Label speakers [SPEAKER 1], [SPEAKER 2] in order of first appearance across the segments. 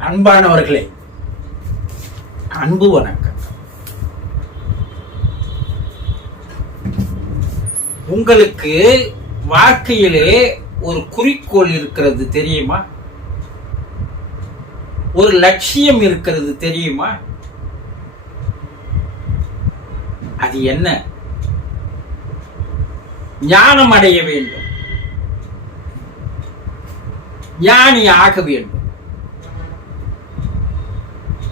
[SPEAKER 1] அன்பானவர்களே அன்பு வணக்கம். உங்களுக்கு வாழ்க்கையிலே ஒரு குறிக்கோள் இருக்கிறது தெரியுமா? ஒரு லட்சியம் இருக்கிறது தெரியுமா? அது என்ன? ஞானம் அடைய வேண்டும். ஞானி ஆக வேண்டும்.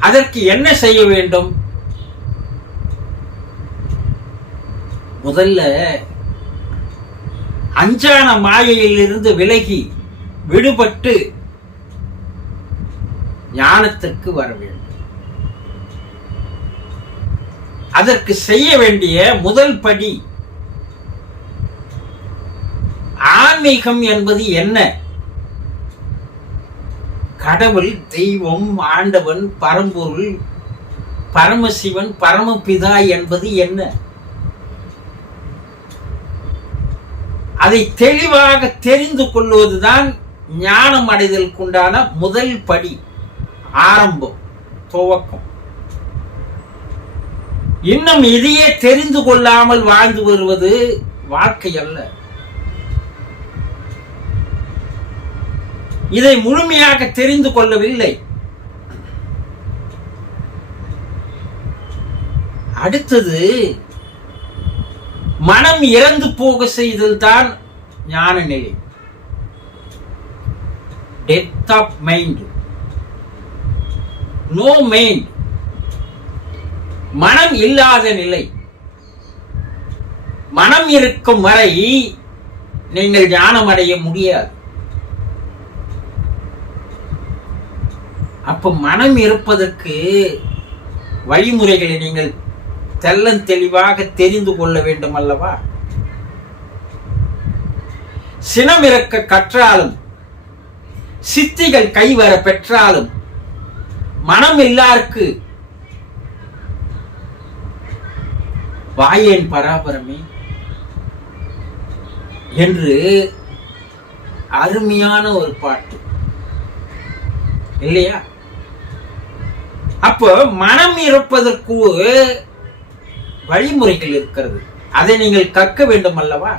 [SPEAKER 1] அதற்கு என்ன செய்ய வேண்டும்? முதல்ல அஞ்சான மாயையிலிருந்து விலகி விடுபட்டு ஞானத்திற்கு வர வேண்டும். அதற்கு செய்ய வேண்டிய முதல் படி ஆன்மீகம் என்பது என்ன? கடவுள் தெய்வம் ஆண்டவன் பரம்பொருள் பரமசிவன் பரமபிதா என்பது என்ன? அதை தெளிவாக தெரிந்து கொள்வதுதான் ஞானம் அடைதலுக்குண்டான முதல் படி ஆரம்பம் துவக்கம். இன்னும் இதையே தெரிந்து கொள்ளாமல் வாழ்ந்து வருவது வாழ்க்கை அல்ல. இதை முழுமையாக தெரிந்து கொள்ளவில்லை. அடுத்தது மனம் இறந்து போக செய்தல் தான் ஞான நிலை. Death of mind no mind மனம் இல்லாத நிலை. மனம் இருக்கும் வரை நீங்கள் ஞானம் அடைய முடியாது. அப்போ மனம் இருப்பதற்கு வழிமுறைகளை நீங்கள் தெள்ளன் தெளிவாக தெரிந்து கொள்ள வேண்டும் அல்லவா? சினம் இறக்க கற்றாலும் சித்திகள் கைவர பெற்றாலும் மனம் எல்லாருக்கு வாயேன் பராபரமே என்று அருமையான ஒரு பாட்டு. இல்லையா? அப்போ மனம் இருப்பதற்கு வழிமுறைகள் இருக்கிறது. அதை நீங்கள் கற்க வேண்டும் அல்லவா?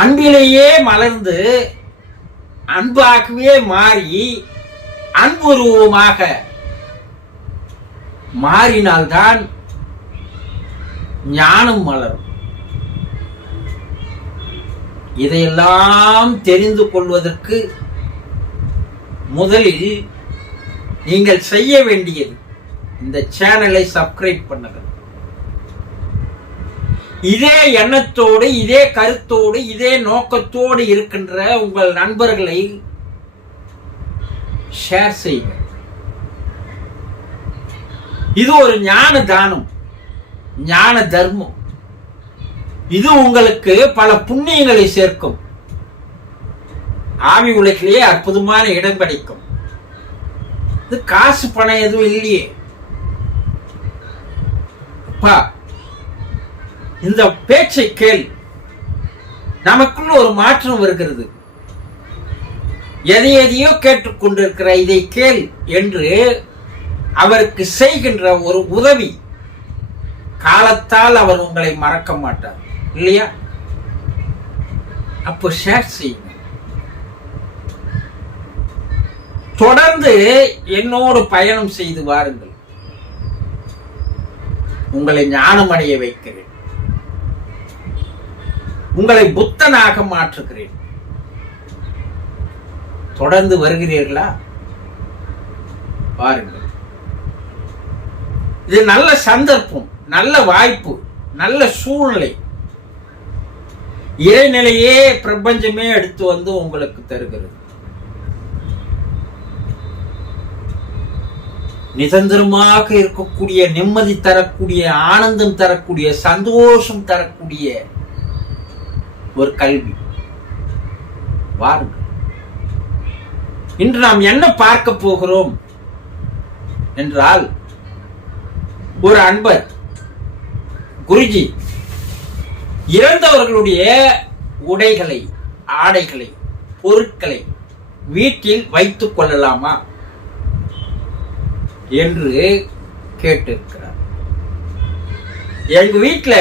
[SPEAKER 1] அன்பிலேயே மலர்ந்து அன்பாகவே மாறி அன்புருவமாக மாறினால்தான் ஞானம் மலரும். இதையெல்லாம் தெரிந்து கொள்வதற்கு முதலில் நீங்கள் செய்ய வேண்டியது இந்த சேனலை சப்ஸ்கிரைப் பண்ணுங்கள். இதே எண்ணத்தோடு இதே கருத்தோடு இதே நோக்கத்தோடு இருக்கின்ற உங்கள் நண்பர்களை ஷேர் செய்யுங்க இது ஒரு ஞான தானம் ஞான தர்மம். இது உங்களுக்கு பல புண்ணியங்களை சேர்க்கும். ஆவி உலகிலேயே அற்புதமான இடம் கிடைக்கும். இது காசு பணம் எதுவும் இல்லையே. அப்பா இந்த பேச்சை கேள். நமக்குள்ள ஒரு மாற்றம் வருகிறது. எதை எதையோ கேட்டுக்கொண்டிருக்கிற இதை கேள் என்று அவருக்கு செய்கின்ற ஒரு உதவி. காலத்தால் அவர் உங்களை மறக்க மாட்டார். இல்லையா? அப்போ ஷேர் செய்யுங்க தொடர்ந்து என்னோடு பயணம் செய்து வாருங்கள். உங்களை ஞானமடைய வைக்கிறேன். உங்களை புத்தனாக மாற்றுகிறேன். தொடர்ந்து வருகிறீர்களா? பாருங்கள் இது நல்ல சந்தர்ப்பம் நல்ல வாய்ப்பு நல்ல சூழ்நிலை. இறைநிலையே பிரபஞ்சமே எடுத்து வந்து உங்களுக்கு தருகிறது. நிரந்தரமாக இருக்கக்கூடிய நிம்மதி தரக்கூடிய ஆனந்தம் தரக்கூடிய சந்தோஷம் தரக்கூடிய ஒரு கல்வி. வாருங்கள். இன்று நாம் என்ன பார்க்க போகிறோம் என்றால் ஒரு அன்பர் குருஜி இறந்தவர்களுடைய உடைகளை ஆடைகளை பொருட்களை வீட்டில் வைத்துக் கொள்ளலாமா? என்று கேட்டிருக்கிறார். எங்க வீட்டுல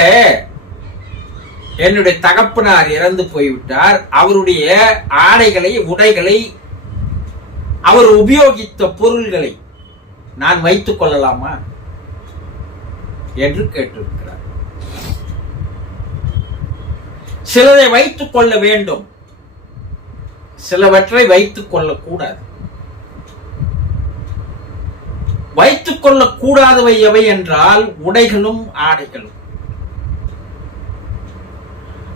[SPEAKER 1] என்னுடைய தகப்பனார் இறந்து போய்விட்டார். அவருடைய ஆடைகளை உடைகளை அவர் உபயோகித்த பொருள்களை நான் வைத்துக் கொள்ளலாமா என்று கேட்டிருக்கிறார். சிலரை வைத்துக் கொள்ள வேண்டும். சிலவற்றை வைத்துக் கொள்ளக்கூடாது. வைத்துக் கொள்ளக்கூடாதவை எவை என்றால் உடைகளும் ஆடைகளும்.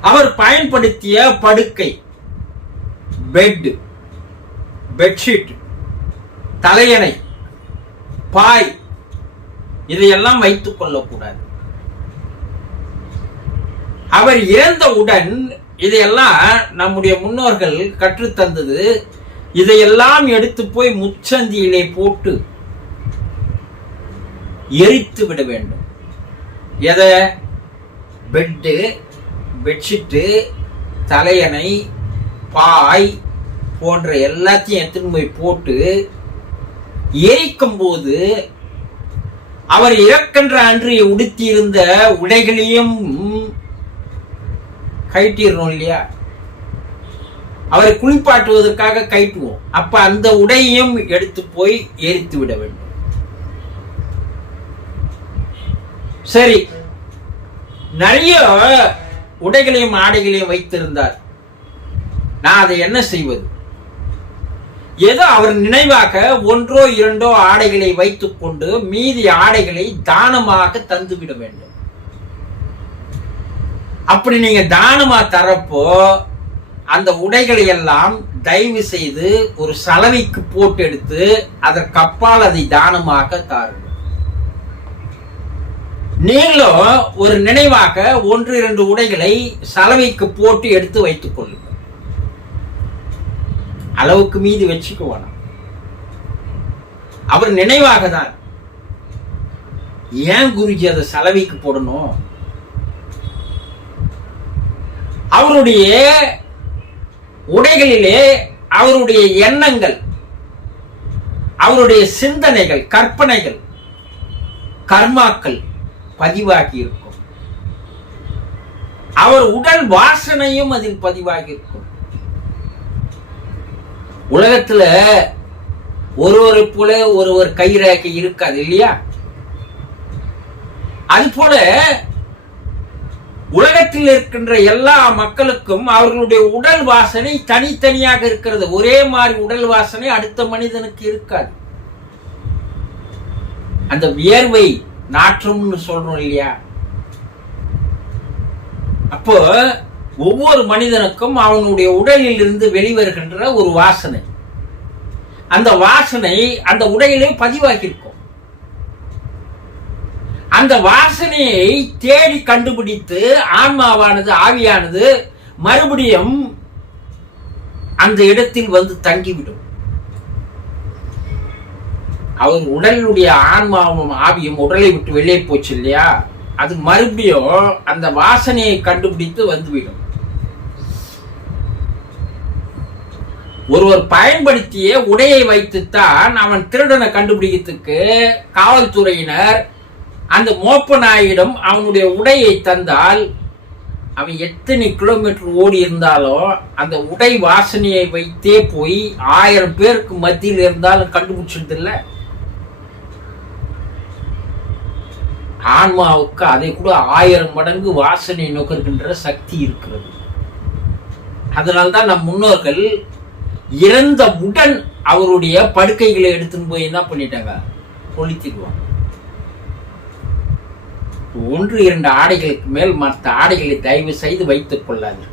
[SPEAKER 1] அவர் பயன்படுத்திய படுக்கை பெட் பெட்ஷீட் தலையணை பாய் இதையெல்லாம் வைத்துக் கொள்ளக்கூடாது. அவர் இறந்தவுடன் இதையெல்லாம் நம்முடைய முன்னோர்கள் கற்றுத்தந்தது இதையெல்லாம் எடுத்து போய் முச்சந்தியிலே போட்டு எரித்து விட வேண்டும். எதை? பெட்டு பெட்ஷீட்டு தலையணை பாய் போன்ற எல்லாத்தையும் எடுத்துன்னு போய் போட்டு எரிக்கும் போது அவர் இறக்கின்ற அன்று உடுத்தியிருந்த உடைகளையும் கயிட்டிடணும் இல்லையா? அவரை குளிப்பாட்டுவதற்காக கயிட்டுவோம் அப்ப அந்த உடையையும் எடுத்து போய் எரித்து விட வேண்டும். சரி. நிறைய உடைகளையும் ஆடைகளையும் வைத்திருந்தார். நான் அதை என்ன செய்வது? ஏதோ அவர் நினைவாக ஒன்றோ இரண்டோ ஆடைகளை வைத்துக் கொண்டு மீதி ஆடைகளை தானமாக தந்துவிட வேண்டும். அப்படி நீங்க தானமா தரப்போ அந்த உடைகளை எல்லாம் தயவு செய்து ஒரு சலவைக்கு போட்டு எடுத்து அதற்கப்பால் அதை தானமாக தாருங்கள். நீங்களும் ஒரு நினைவாக ஒன்று இரண்டு உடைகளை சலவைக்கு போட்டு எடுத்து வைத்துக் கொள்ளுங்கள். அளவுக்கு மீது வச்சுக்க வேணாம். அவர் நினைவாக தான் ஏன் குருஜி அதை சலவைக்கு போடணும்? அவருடைய உடைகளிலே அவருடைய எண்ணங்கள் அவருடைய சிந்தனைகள் கற்பனைகள் கர்மாக்கள் பதிவாகி இருக்கும் அவர் உடல் வாசனையும் அதில் பதிவாகி இருக்கும் உலகத்துல ஒருவரு போல ஒருவர் கைரேகை இருக்காது இல்லையா? அது போல உலகத்தில் இருக்கின்ற எல்லா மக்களுக்கும் அவர்களுடைய உடல் வாசனை தனித்தனியாக இருக்கிறது. ஒரே மாதிரி உடல் வாசனை அடுத்த மனிதனுக்கு இருக்காது. அந்த வியர்வை நாற்றம்னு சொல்றோம் இல்லையா? அப்போ ஒவ்வொரு மனிதனுக்கும் அவனுடைய உடலில் இருந்து வெளிவருகின்ற ஒரு வாசனை. அந்த வாசனை அந்த உடையிலே பதிவாகியிருக்கும். அந்த வாசனையை தேடி கண்டுபிடித்து ஆன்மாவானது ஆவியானது மறுபடியும் அந்த இடத்தில் வந்து தங்கிவிடும். அவன் உடலுடைய ஆன்மாவும் ஆவியும் உடலை விட்டு வெளியே போச்சு இல்லையா? அது மறுபடியும் அந்த வாசனையை கண்டுபிடித்து வந்துவிடும். ஒருவர் பயன்படுத்திய உடையை வைத்துத்தான் அவன் திருடனை கண்டுபிடிக்கிறதுக்கு காவல்துறையினர் அந்த மோப்ப நாயிடம் அவனுடைய உடையை தந்தால் அவன் எத்தனை கிலோமீட்டர் ஓடி இருந்தாலும் அந்த உடை வாசனையை வைத்தே போய் ஆயிரம் பேருக்கு மத்தியில் இருந்தாலும் கண்டுபிடிச்சதில்லை இல்லை ஆன்மாவுக்கு அதை கூட ஆயிரம் மடங்கு வாசனை நுகர்கின்ற சக்தி இருக்கிறது. அதனால்தான் நம் முன்னோர்கள் இறந்த உடன் அவருடைய படுக்கைகளை எடுத்துன்னு போய் என்ன பண்ணிட்டாங்க? பொழித்திடுவாங்க. ஒன்று இரண்டு ஆடைகளுக்கு மேல் மற்ற ஆடைகளை தயவு செய்து வைத்துக் கொள்ளாது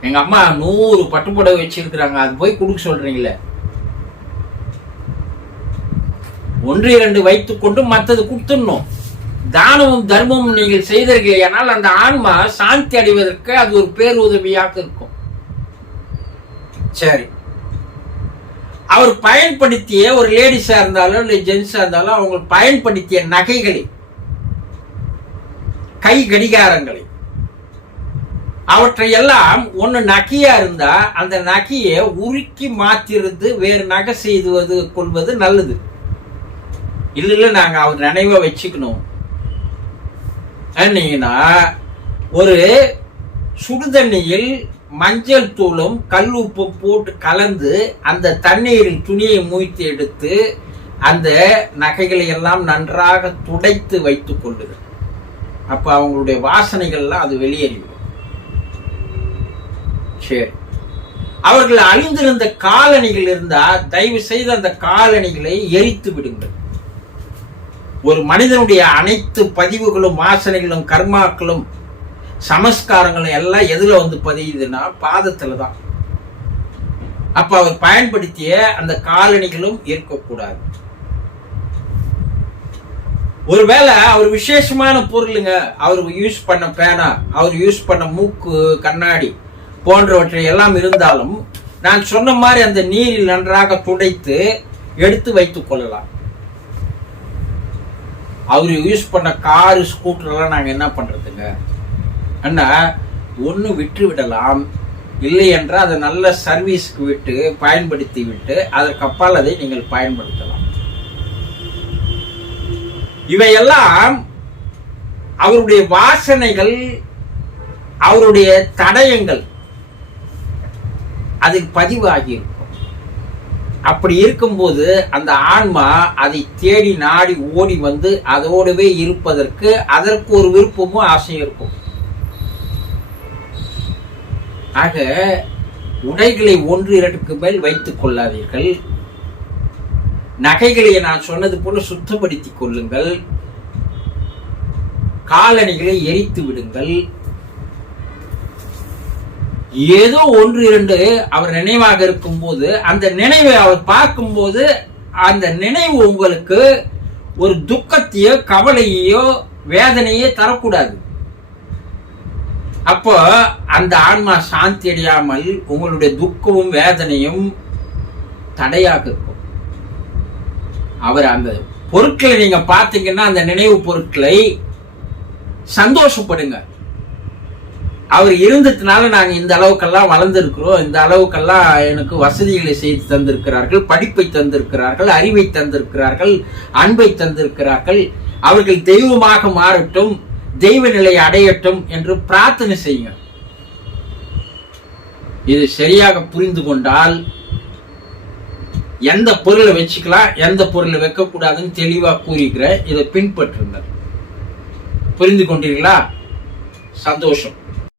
[SPEAKER 1] எங்க அம்மா நூறு பட்டுப்புடவை வச்சிருக்கிறாங்க அது போய் கொடுக்க சொல்றீங்களே. ஒன்று இரண்டு வைத்துக் கொண்டு மற்றது கொடுத்துடணும். தானமும் தர்மமும் நீங்கள் செய்தீர்கள் ஆனால் அந்த ஆன்மா சாந்தி அடைவதற்கு அது ஒரு பேருதவியாக இருக்கும். சரி. அவர் பயன்படுத்திய ஒரு லேடிஸா இருந்தாலும் இல்லை ஜென்ஸா இருந்தாலும் அவங்க பயன்படுத்திய நகைகளை கை கடிகாரங்களை அவற்றை எல்லாம் ஒண்ணு நகையா இருந்தா அந்த நகையை உருக்கி மாத்திருந்து வேறு நகை செய்துவது கொள்வது நல்லது. இல்லை இல்ல நாங்க அவர் நினைவை வச்சுக்கணும். என்னீங்கன்னா ஒரு சுடுதண்ணியில் மஞ்சள் தூளும் கல் உப்பு போட்டு கலந்து அந்த தண்ணீரில் துணியை மூய்த்து எடுத்து அந்த நகைகளை எல்லாம் நன்றாக துடைத்து வைத்து கொள்ளுது அப்போ அவங்களுடைய வாசனைகள்லாம் அது வெளியேறிவிடும். சரி. அவர்கள் அழிந்திருந்த காலணிகள் இருந்தால் தயவு செய்து அந்த காலணிகளை எரித்து விடுங்கள். ஒரு மனிதனுடைய அனைத்து பதிவுகளும் வாசனைகளும் கர்மாக்களும் சமஸ்காரங்களும் எல்லாம் எதுல வந்து பதியுதுன்னா பாதத்துல தான். அப்ப அவர் பயன்படுத்திய அந்த காலணிகளும் இருக்கக்கூடாது. ஒருவேளை அவர் விசேஷமான பொருளுங்க அவர் யூஸ் பண்ண பேனா அவர் யூஸ் பண்ண மூக்கு கண்ணாடி போன்றவற்றை எல்லாம் இருந்தாலும் நான் சொன்ன மாதிரி அந்த நீரில் நன்றாக துடைத்து எடுத்து வைத்துக் கொள்ளலாம். அவர் யூஸ் பண்ண காரு ஸ்கூட்டர்லாம் நாங்கள் என்ன பண்ணுறதுங்க அண்ணா ஒன்று விட்டு விடலாம். இல்லை என்றால் அதை நல்ல சர்வீஸ்க்கு விட்டு பயன்படுத்தி விட்டு அதற்கப்பால் அதை நீங்கள் பயன்படுத்தலாம். இவையெல்லாம் அவருடைய வாசனைகள் அவருடைய தடயங்கள். அதில் பதிவாகியிருக்கும் அப்படி இருக்கும்போது அந்த ஆன்மா அதை தேடி நாடி ஓடி வந்து அதோடவே இருப்பதற்கு அதற்கு ஒரு விருப்பமும் ஆசையும் இருக்கும். ஆக உடைகளை ஒன்று இரண்டுக்கு மேல் வைத்துக் கொள்ளாதீர்கள். நகைகளை நான் சொன்னது போல சுத்தப்படுத்திக் கொள்ளுங்கள். காலணிகளை எரித்து விடுங்கள். ஏதோ ஒன்று இரண்டு அவர் நினைவாக இருக்கும்போது அந்த நினைவை அவர் பார்க்கும்போது அந்த நினைவு உங்களுக்கு ஒரு துக்கத்தையோ கவலையோ வேதனையோ தரக்கூடாது. அப்போ அந்த ஆன்மா சாந்தி அடையாமல் உங்களுடைய துக்கமும் வேதனையும் தடையாக இருக்கும். அவர் அந்த பொருட்களை நீங்க பார்த்தீங்கன்னா அந்த நினைவு பொருட்களை சந்தோஷப்படுங்க. அவர் இருந்ததுனால நாங்கள் இந்த அளவுக்கெல்லாம் வளர்ந்துருக்கிறோம். இந்த அளவுக்கெல்லாம் எனக்கு வசதிகளை செய்து தந்திருக்கிறார்கள் படிப்பை தந்திருக்கிறார்கள் அறிவை தந்திருக்கிறார்கள் அன்பை தந்திருக்கிறார்கள். அவர்கள் தெய்வமாக மாறட்டும் தெய்வ நிலை அடையட்டும் என்று பிரார்த்தனை செய்யுங்க இது சரியாக புரிந்து கொண்டால் எந்த பொருளை வச்சுக்கலாம் எந்த பொருளை வைக்கக்கூடாதுன்னு தெளிவாக கூறுகிற இதை பின்பற்றுங்கள். புரிந்து கொண்டீர்களா? சந்தோஷம்.